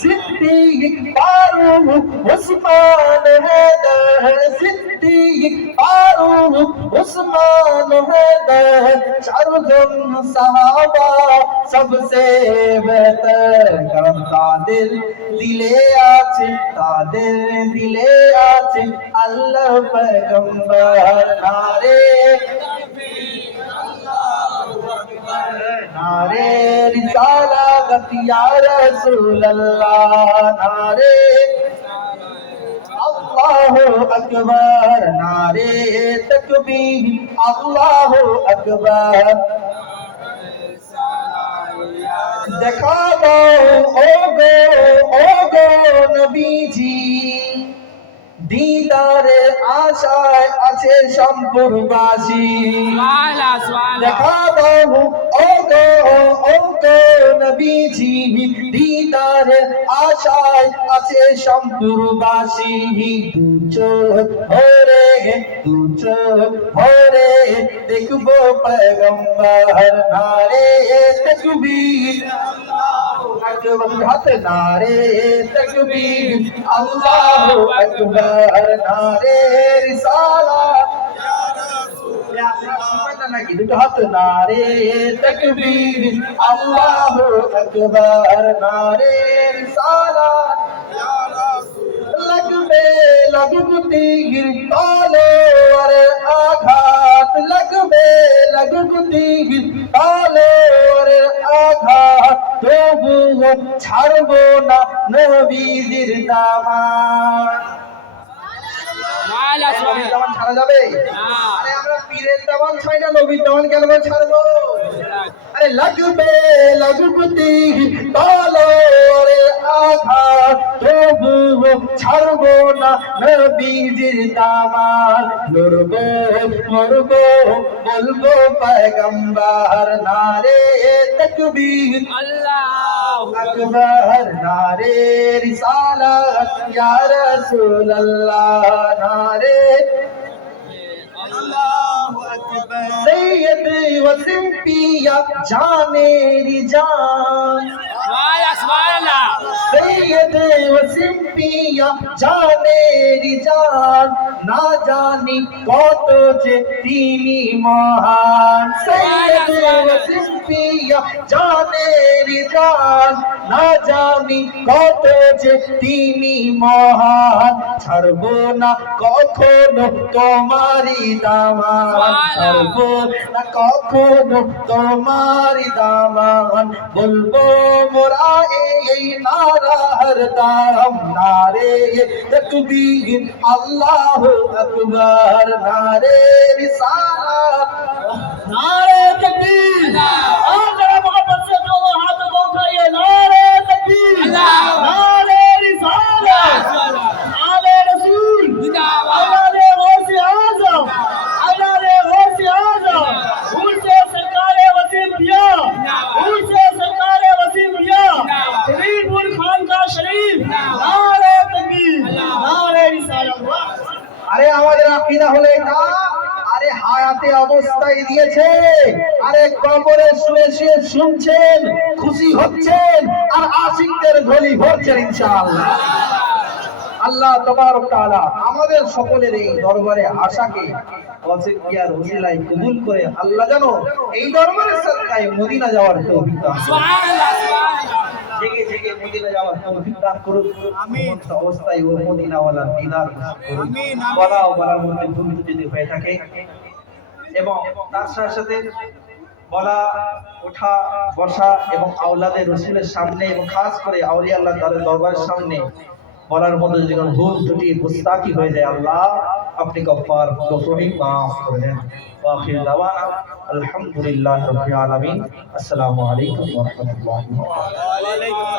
सिद्दीक फारूक उस्मान हैदर, सिद्दीक फारूक उस्मान हैदर, चारजन साहबा सबसे बेहतर। কারণ তাদের দিলে আছে, তাদের দিলে আছে আল্লাহ পয়গম্বর। নারে नारे रिसालत या रसूल अल्लाह, नारे अल्लाहु अकबर, नारे तकबीर अल्लाहु अकबर। देखा दो ओगो नबीजी, दीदारे आशाय আছে সম্পূর্ণবাসী। দেখা দাও ওগো নবীজি, দিদারে আশায় আছে সম্পূর্ণবাসী। দু চোখ ভরে দেখবো পয়গম্বর। নারে তাকবীর আকবার, হাতে নারে তাকবীর আল্লাহু আকবার, নারে রিসালাত ইয়া রাসূলুল্লাহ। নাকি দুটো হাত নারে তাকবীর আল্লাহু আকবার, নারে রিসালাত ইয়া রাসূল। লাগবে তীর তলোয়ার আঘাত, লাগবে তীর তলোয়ার আঘাত, তবুও ছাড়বো না নবীজির দামান। নবীর দামান ছাড়া যাবে? আরে আমরা পীরের দামান ছাড়ি না, নবীর দামান কেন ছাড়বো? আরে লাগবে তীর তলোয়ার আঘাত, তবুও ছাড়বো না নবীজির দামান। লড়বো মরবো বলবো পয়গম্বর। নারে তাকবীর আল্লাহু আকবার, নারে রিসালাত ইয়া রাসূলুল্লাহ, নারে अल्लाहु अकबर। सैयद वसीम पिया जानेरी जान, सैयद वसीम पिया जानेरी जान, ना जानी কত যে তিনি মহান। সৈয়দ ওয়াসিম পিয়া জানেরি জান, না জানি কত যে তিনি মহান। ছাড়বো না কখনো তোমারি দামান, ছাড়বো না কখনো তোমারি দামান। বলবো মোরা এই নারা হরদম, নারে তাকবীর আল্লাহু আকবার, নারে रिसालत नारे तकबीर। और जरा मोहब्बत से दोनों हाथ को उठाइए, नारे तकबीर नारे रिसालत नारे रसूल। अल्लाह ने गौसे आज़म, अल्लाह ने गौसे आज़म, उनसे सरकारे वसीम पिया, उनसे सरकारे वसीम पिया, शरीफुल खानका शरीफ। नारे तकबीर नारे रिसालत। আরে আমাদের আকীদা হলো এটা। আরে হায়াতে অবস্থায় দিয়েছে, আরে কবরে শুয়ে শুয়ে শুনছেন, খুশি হচ্ছেন, আর আশিকদের ঝোলি ভরছেন ইনশাআল্লাহ। আল্লাহ তাবারক তাআলা আমাদের সকলের এই দরবারে আশাকে ওয়াসিয়ার ওসিলায় কবুল করে আল্লাহ যেন এই দরবারের সাদকায় মদিনা যাওয়ার তৌফিক দান করুন। সুবহানাল্লাহ, সুবহানাল্লাহ। জেগে জেগে মদিনা যাওয়ার তৌফিক দান করুন। আমিন। অবস্থায় ও মদিনাওয়ালার দিদার করুন। আমিন। বলা ও বলার মধ্যে ভুল যদি হয়ে থাকে এবং তার সাথে বলা ওঠা বসা এবং আওলাদের রাসূলের সামনে এবং খাস করে আউলিয়া আল্লাহর দরবারের সামনে বলার মধ্যে যদি কোনো ভুল ত্রুটি গুস্তাখি হয়ে যায়, আল্লাহ আপনি গফফার গফুরহিম মাফ করে দেন। ওয়া আখির দাওয়ানা আলহামদুলিল্লাহি রাব্বিল আলামিন। আসসালামু আলাইকুম ওয়া রাহমাতুল্লাহি ওয়া বারাকাতুহু।